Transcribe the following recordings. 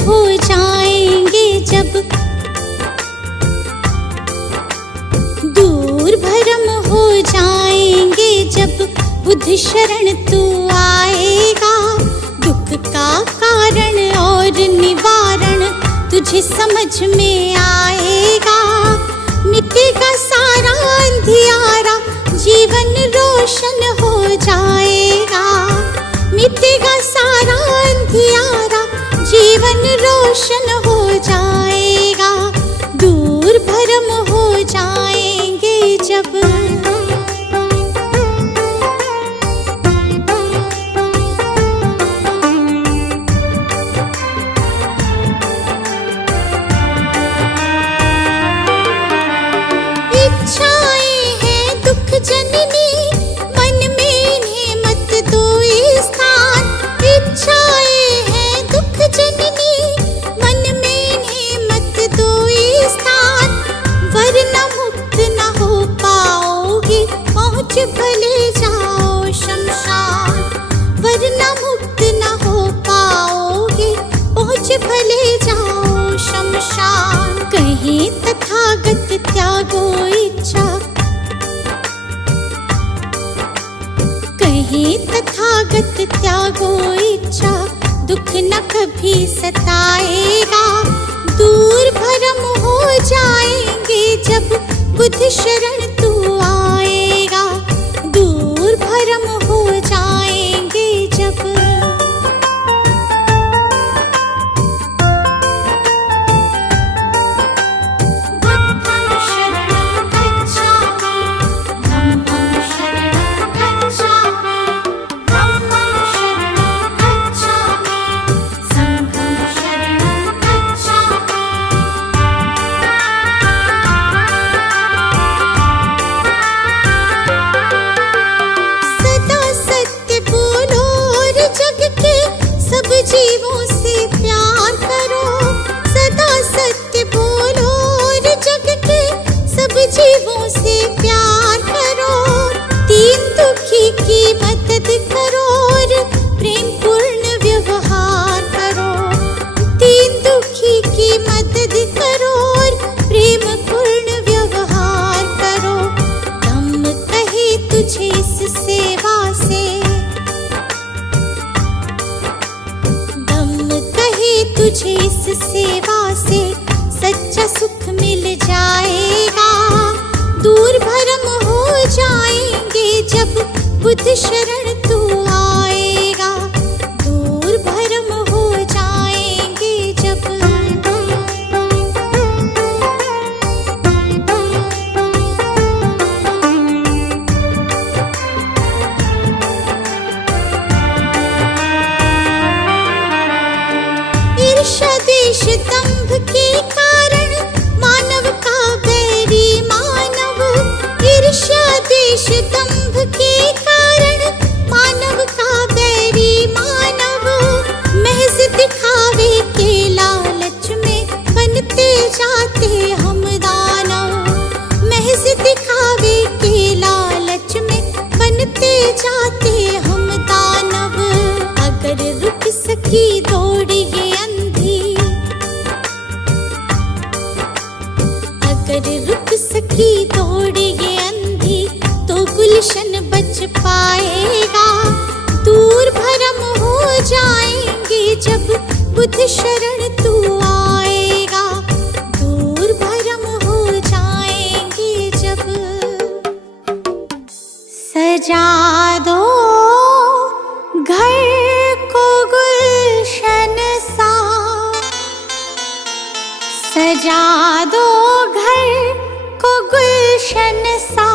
हो जाएंगे जब, दूर भरम हो जाएंगे जब बुद्ध शरण तू आएगा। दुख का कारण और निवारण तुझे समझ में आएगा। मिटेगा सारा अंधियारा, जीवन रोशन हो जाएगा। मिटेगा सारा अंधियारा, जीवन रोशन हो जाएगा। दूर भरम हो जाएंगे जब। इच्छाएं हैं दुख जननी, मन में इन्हें मत दो स्थान। इच्छाएं हैं दुख जननी, मन में इन्हें मत दो स्थान। वरना मुक्त न हो पाओगे, पहुँच भले जाओ शमशान। वरना मुक्त न हो पाओगे, पहुँच भले जाओ शमशान। कहीं तथागत त्यागो इच्छा, कहीं तथागत त्यागो इच्छा। दुख न कभी सताएगा। दूर भरम हो जाएंगे जब बुद्ध शरण तू आएगा। दूर भरम हो जाएंगे जब। जीवों से प्यार करो, सदा सत्य बोलो और जग के सब जीवों से प्यार करो। दीन दुखी की मदद करो और प्रेम पूर्ण व्यवहार करो। दीन दुखी की मदद करो और प्रेम पूर्ण व्यवहार करो। धम्म कहे तुझे इस सेवा से, तुझे इस सेवा से सच्चा सुख मिल जाएगा। दूर भरम हो जाएंगे जब बुद्ध शरण तू आएगा। दूर भरम हो जाएंगे जब। ईर्ष्या द्वेष दंभ के कारण मानव का बैरी मानव। ईर्ष्या द्वेष दंभ के कारण मानव का बैरी मानव। महज दिखावे के लालच में बनते जाते हम दानव। महज दिखावे के लालच में बनते जाते हम दानव। अगर रुक सकी दौड़ ये अंधी, अगर रुक सकी दौड़ ये अंधी, तो गुलशन बच पाएगा। दूर भरम हो जाएंगे जब बुद्ध शरण तू आएगा। दूर भरम हो जाएंगे जब। सजा दो घर को गुलशन सा, सजा दो घर को गुलशन सा,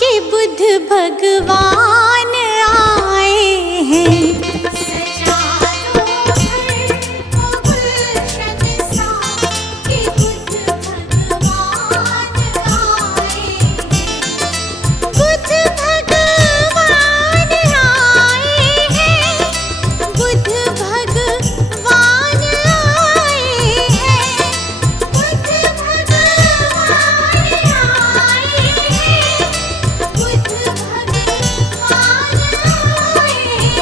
कि बुद्ध भगवान आए हैं। सजा दो घर को गुलशन सा, कि बुद्ध भगवान आए हैं। बुद्ध भगवान आए हैं। बुद्ध भगवान आए हैं। बुद्ध भगवान आए हैं। बुद्ध भगवान आए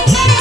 हैं।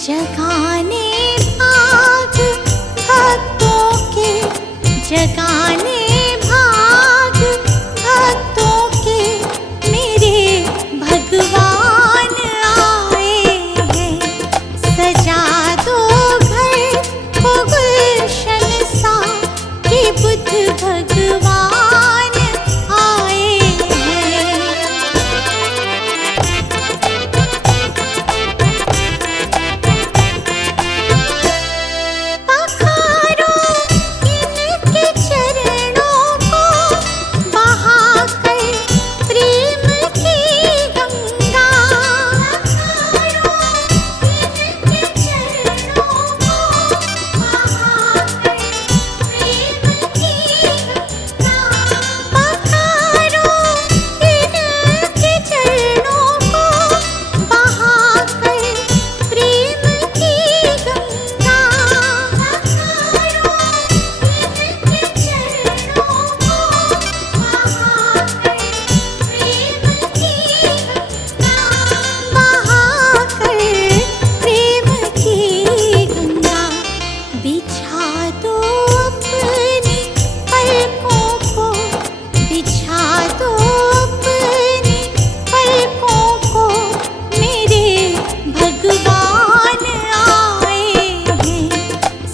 जगाने भाग भक्तों के, जगाने भाग भक्तों के, मेरे भगवान आए हैं। सजा दो घर को गुलशन सा, कि बुद्ध भगवान आए हैं। पखारो इनके चरणों को, बहाकर प्रेम की गंगा। पखारो इनके चरणों को, बहाकर प्रेम की गंगा। पखारो इनके चरणों को, बहाकर प्रेम की गंगा। पखारो इनके चरणों को, बहाकर प्रेम की गंगा। बहाकर प्रेम की गंगा। बिछा दो अपनी पलकों को, बिछा दो अपनी पलकों को, मेरे भगवान आए हैं।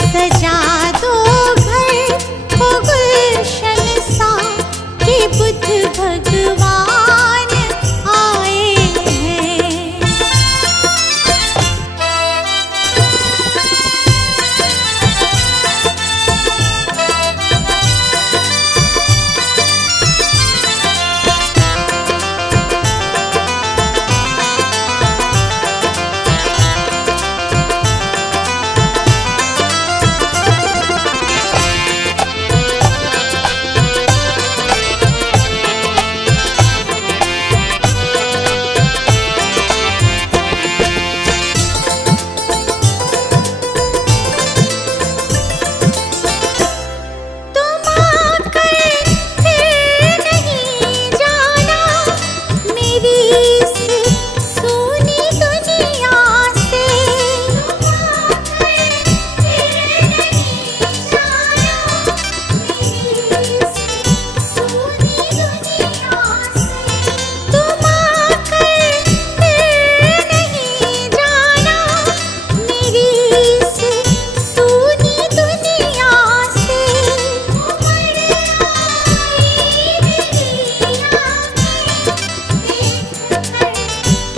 सजा दो घर को गुलशन सा, कि बुद्ध भगवान आए हैं। तुम आकर फिर नहीं जाना मेरी इस सूनी दुनिया से। तुम आकर फिर नहीं जाना मेरी इस सूनी दुनिया से। तुम आकर फिर नहीं जाना मेरी इस सूनी दुनिया से। उमड़ आई मेरी आँखें देखकर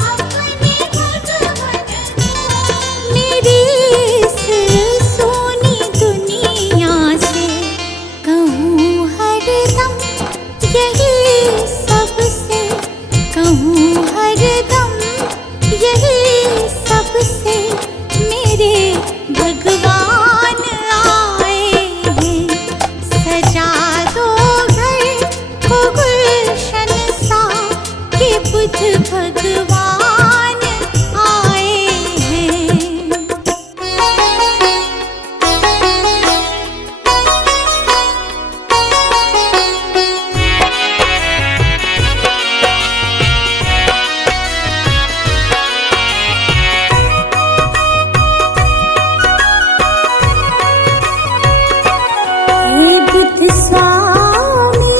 अपने भगवन को। मेरी इस सूनी दुनिया से कहूँ हरदम यही सबसे, कहूँ हरदम यही सबसे, मेरे भगवान आए हैं। सजा दो घर को गुलशन सा, कि बुद्ध भगवान आए हैं। हे बुद्ध स्वामी,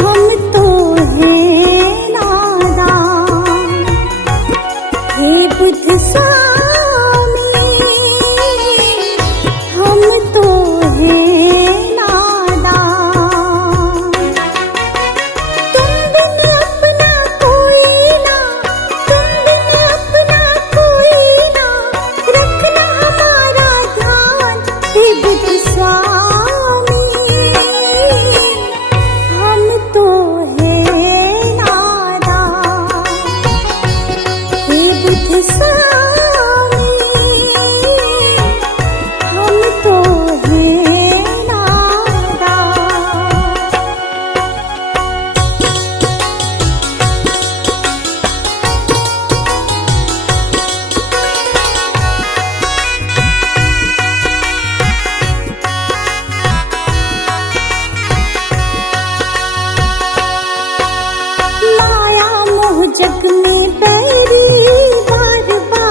हम तो हैं नादान। हे बुद्ध स्वामी, हम तो हैं नादान। तुम बिन अपना कोई ना, तुम बिन अपना कोई ना, रखना हमारा ध्यान। हे बुद्ध स्वामी, हम तो हैं नादान। हे बुद्ध स्वामी, हम तो हैं नादान। माया मोह जग में बैरी बार बार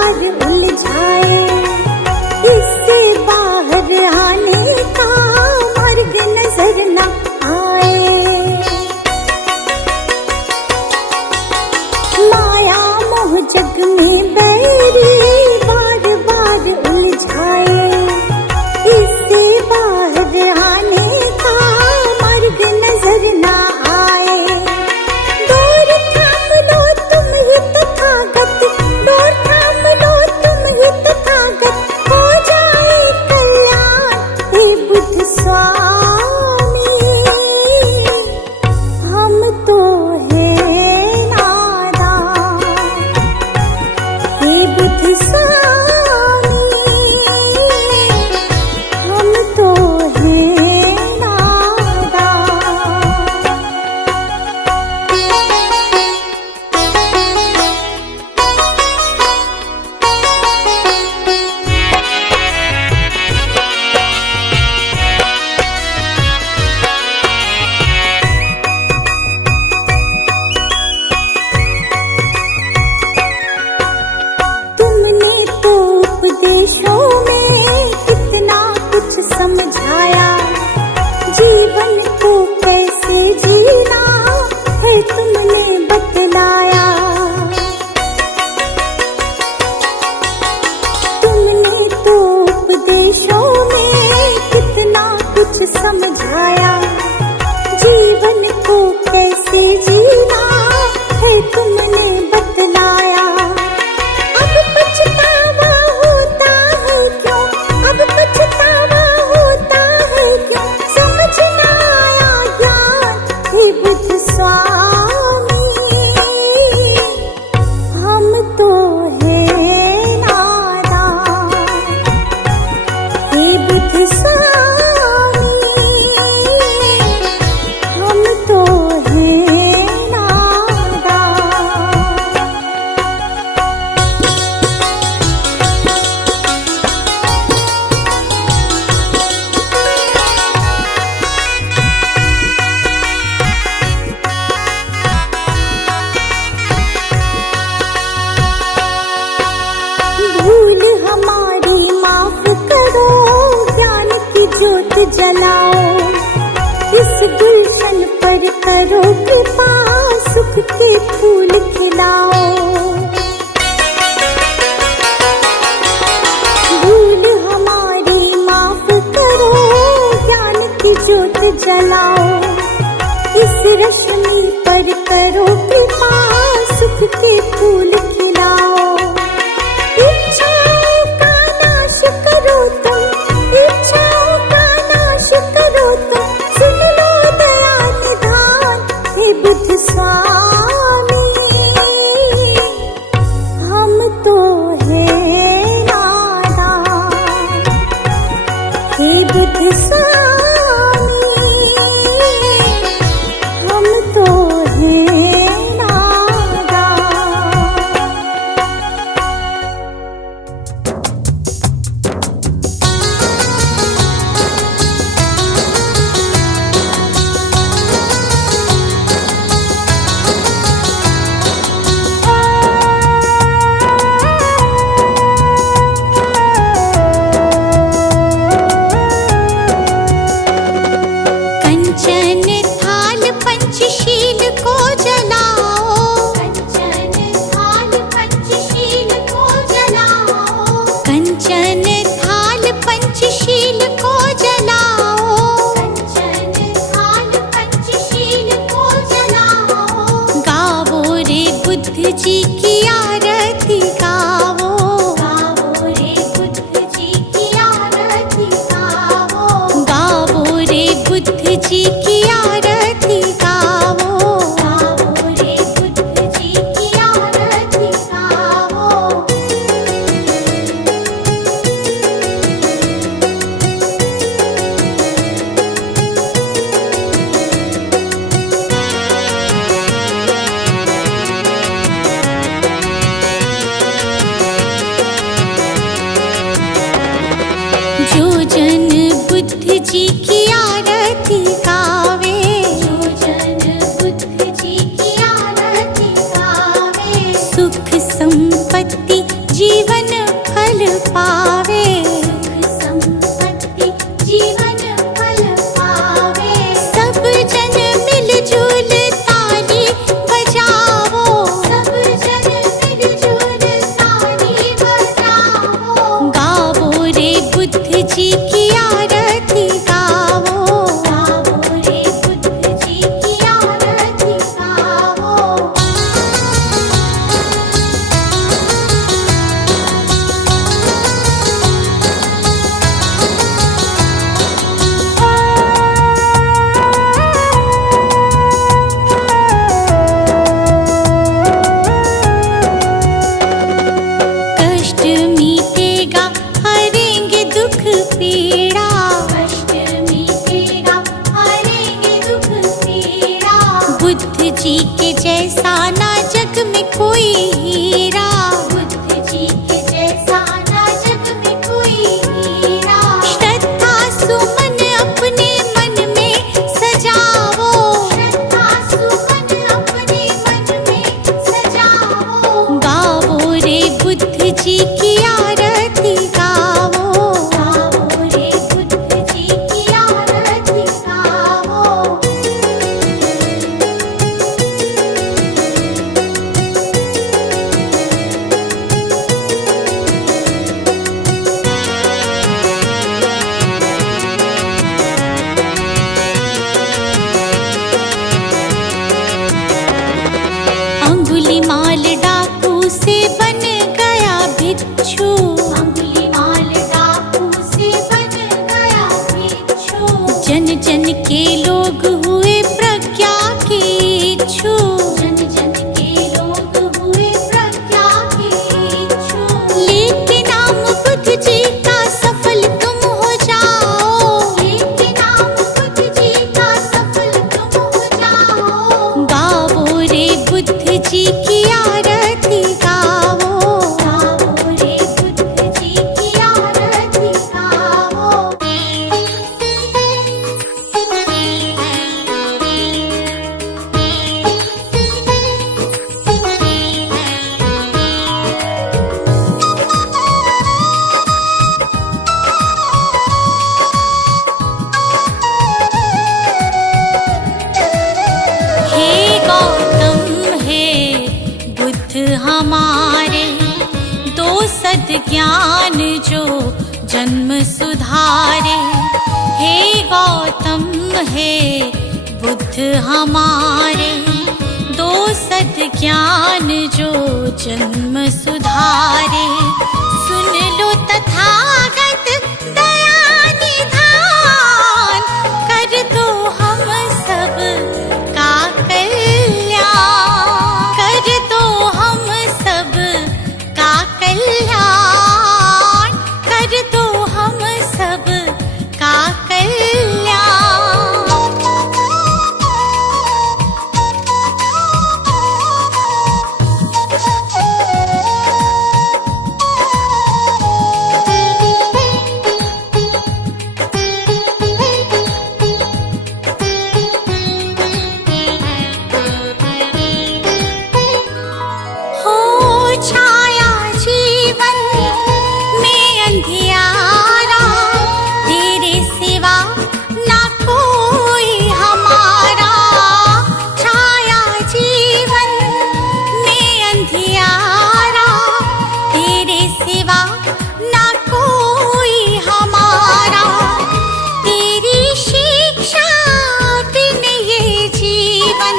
में बैरी बार बार उलझाए, इससे बाहर आने का मार्ग नजर ना आए। डोर थाम लो तुम ही तथागत, डोर थाम लो तुम ही तथागत, हो जाए कल्याण हे बुद्ध स्वामी। हम तो हैं नादान हे बुद्ध स्वामी, हम तो हैं नादान। तुमने तो उपदेशों में कितना कुछ समझाया, जीवन को कैसे जीना है तुमने बतलाया। तुमने तो उपदेशों में कितना कुछ समझाया, जीवन को कैसे जीना है तुमने बतलाया। अब पछतावा होता है क्यों, अब पछतावा होता है क्यों, समझ ना आया ज्ञान हे बुद्ध स्वामी। हम तो हैं नादान हे बुद्ध स्वामी, हम तो हैं नादान। भूल हमारी माफ करो, ज्ञान की ज्योत जलाओ, इस गुलशन पर करो कृपा, सुख के फूल खिलाओ। भूल हमारी माफ करो, ज्ञान की ज्योत जलाओ, इस रश्मि पर करो कृपा, सुख के फूल खिलाओ। इच्छाओं का नाश करो तुम, इच्छाओं का नाश करो तुम, सुन लो दया निधान हे बुद्ध स्वामी। हम तो हैं नादान हे बुद्ध स्वामी, हम तो हैं नादान। कंचन थाल पंचशील को जलाओ, कंचन थाल पंचशील को जलाओ, कंचन थाल पंचशील को जलाओ, कंचन थाल पंचशील को जलाओ। गावो रे बुद्ध जी की आरती गावो, गावो रे बुद्ध जी की आरती गावो, गावो रे बुद्ध जी की आरती गावो, गावो रे बुद्ध जी की आरती गावो। जैसा ना जग में कोई हीरा, बुद्ध जी के जैसा ना जग में कोई हीरा। श्रद्धा सुमन अपने मन में सजाओ, श्रद्धा सुमन अपने मन में सजाओ। गाओ रे बुद्ध जी की आरती गाओ, गाओ रे बुद्ध जी की आरती गाओ। अंगुलीमाल डाकू से बन गया भिक्षु, अंगुलीमाल डाकू से बन गया भिक्षु। जन जन के लोग हुए प्रज्ञा के इच्छु, जन जन के लोग हुए प्रज्ञा के इच्छु। लेके नाम बुद्ध जी का सफल तुम हो जाओ, लेके नाम बुद्ध जी का सफल तुम हो जाओ। गाओ रे बुद्ध जी की आरती गाओ, गाओ रे बुद्ध जी की आरती गाओ। हे गौतम हे बुद्ध हमारे, दो सद्ज्ञान जो जन्म सुधारे। हे गौतम हे बुद्ध हमारे, दो सद्ज्ञान जो जन्म सुधारे। सुन लो तथागत दया निधान, कर दो हम सब का कल्याण, कर दो हम सब का कल्याण, कर दो हम सब का कल्याण। हो छाया जीवन में अंधियारा, तेरे सिवा ना कोई हमारा। छाया जीवन में अंधियारा, तेरे सिवा ना कोई हमारा। तेरी शिक्षा बिन ये जीवन,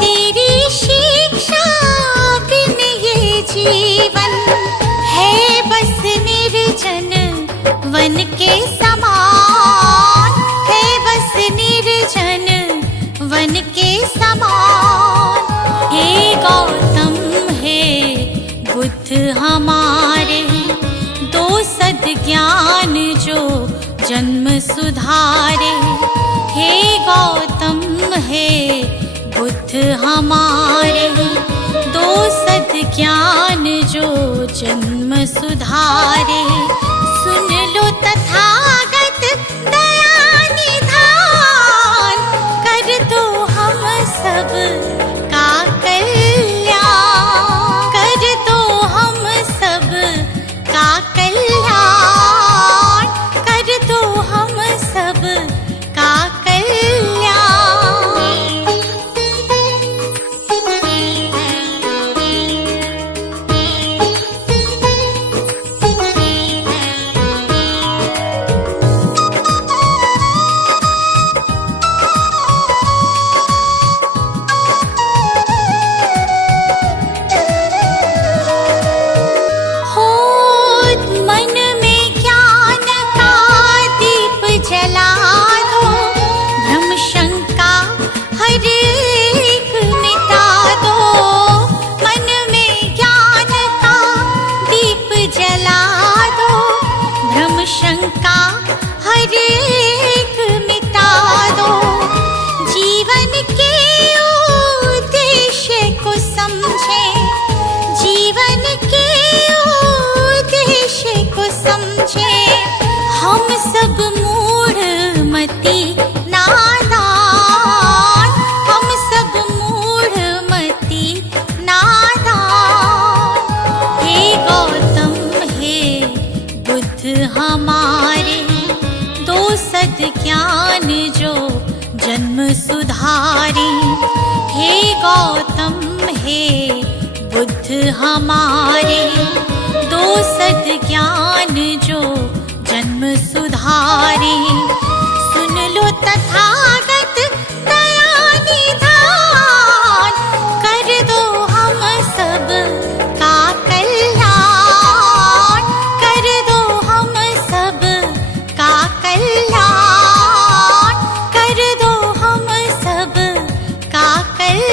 तेरी शिक्षा बिन ये जीवन है बस निर्जन वन के समान, है बस निर्जन वन के समान। हे गौतम हे बुद्ध हमारे, दो सद्ज्ञान जो जन्म सुधारे। हे गौतम हे बुद्ध हमारे, दो सद्ज्ञान जो जन्म सुधारे। सुन लो तथागत दया निधान, कर दो हम सब का कल्याण, कर दो हम सब का कल्याण, कर दो हम सब का कल्याण। समझे, जीवन के उद्देश्य को समझे। हम सब मूढ़मती नादान, हम सब मूढ़मती नादान। हे गौतम हे बुद्ध हमारे, दो सद ज्ञान जो जन्म सुधारी। हे गौतम हे बुद्ध हमारे, दो सद ज्ञान जो जन्म सुधारी। सुन लो तथागत दया निधान, कर दो हम सब का कल्याण, कर दो हम सब का कल्याण, कर दो हम सब का कल्याण।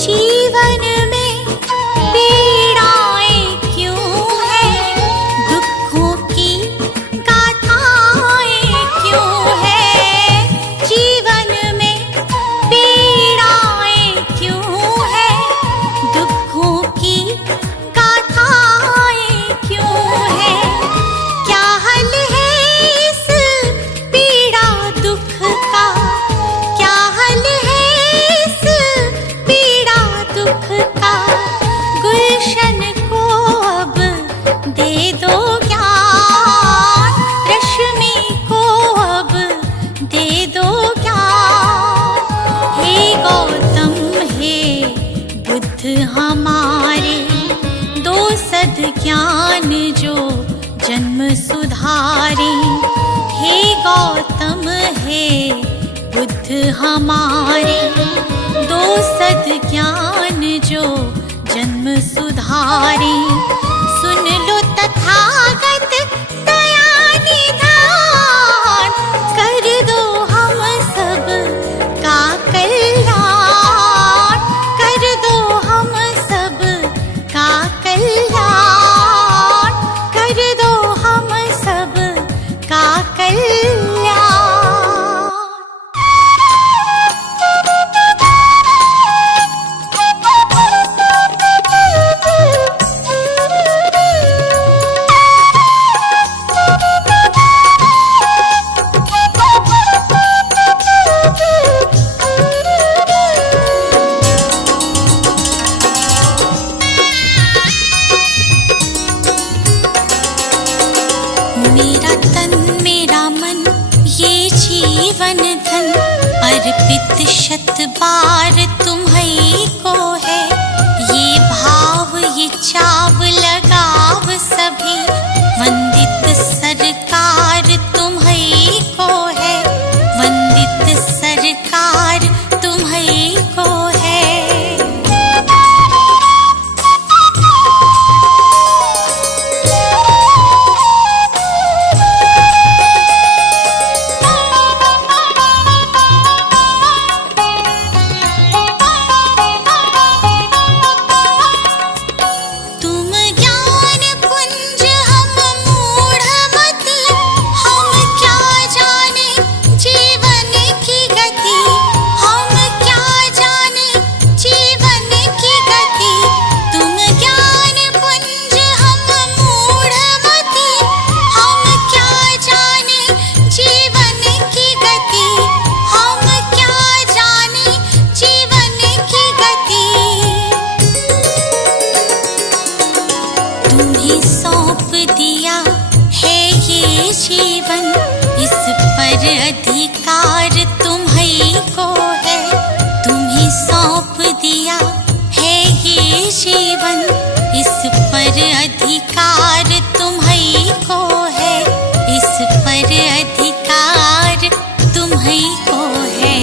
जीवन में पीड़ाएं क्यों हैं, दुखों की गाथाएं क्यों हैं। जीवन में पीड़ाएं क्यों हैं, दुखों की गाथाएं क्यों हैं। क्या हल है इस पीड़ा दुख का, क्या हल है इस पीड़ा दुख का। गुलशन को अब दे दो ज्ञान, रश्मि को अब दे दो ज्ञान। हे गौतम हे बुद्ध हमारे, दो सद ज्ञान जो जन्म सुधारी। हे गौतम हे बुद्ध हमारे, दो सद ज्ञान जो जन्म सुधारी। सुन लो तथागत दया निधान, कर दो हम सब का कल्याण, कर दो हम सब का कल्याण, कर दो हम सब का कल्याण। मेरा तन मेरा मन ये जीवन धन, अर्पित शत बार तुम्हीं को है। ये भाव ये चाव लगाव सभी, वंदित सरकार तुम्हीं को है, वंदित सरकार तुम्हीं को है। अधिकार तुम्हीं को है, तुम्हीं सौंप दिया है ये जीवन, इस पर अधिकार तुम्हीं को है, इस पर अधिकार तुम्हीं को है।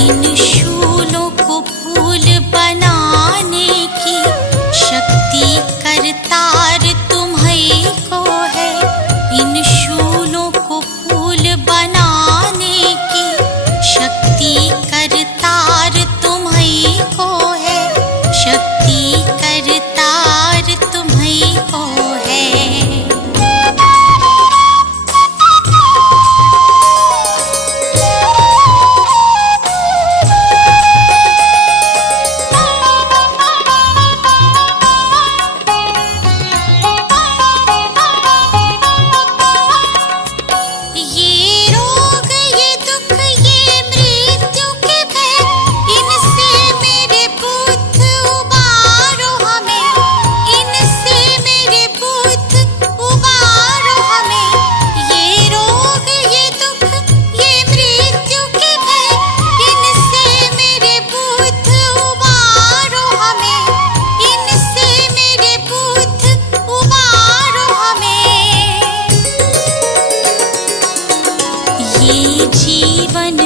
इन शूलों को फूल बनाने की शक्ति करतार तुम्हीं को है। इन शूलों को फूल बनाने की शक्ति करतार तुम्हीं को है। शक्ति करतार तुम्हीं को है।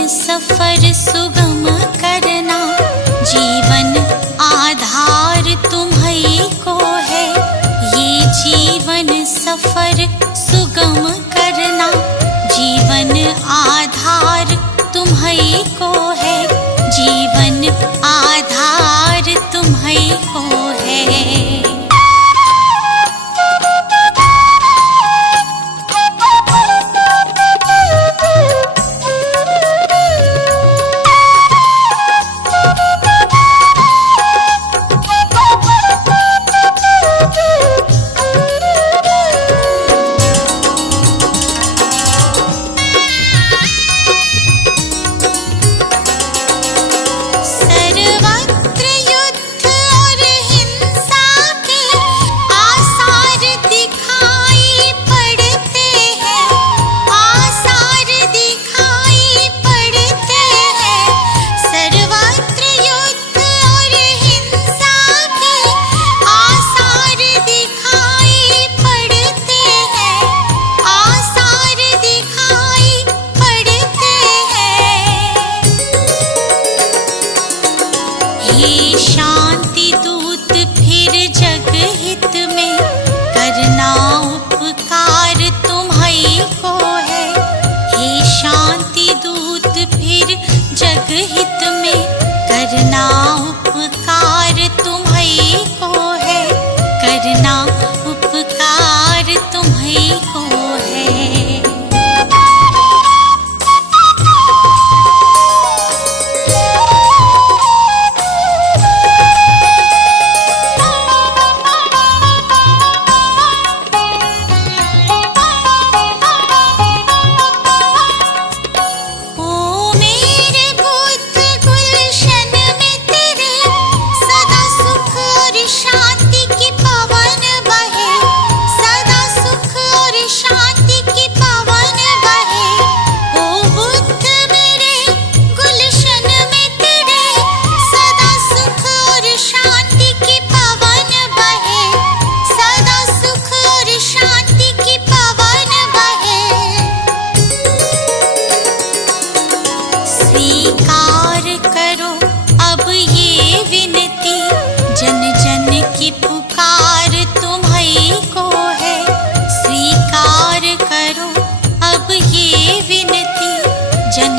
सफर सुगम करना जीवन आधार तुम्हीं को है। ये जीवन सफर सुगम करना जीवन आधार तुम्हीं को है। जीवन आधार तुम्हीं को है। शांति दूत फिर जग हित में करना उपकार तुम्हीं को है। हे शांति दूत फिर जग हित में करना उपकार तुम्हीं को है। करना उपकार तुम्हीं को है। स्वीकार करो अब ये विनती, जन जन की पुकार तुम्हीं को है। स्वीकार करो अब ये विनती, जन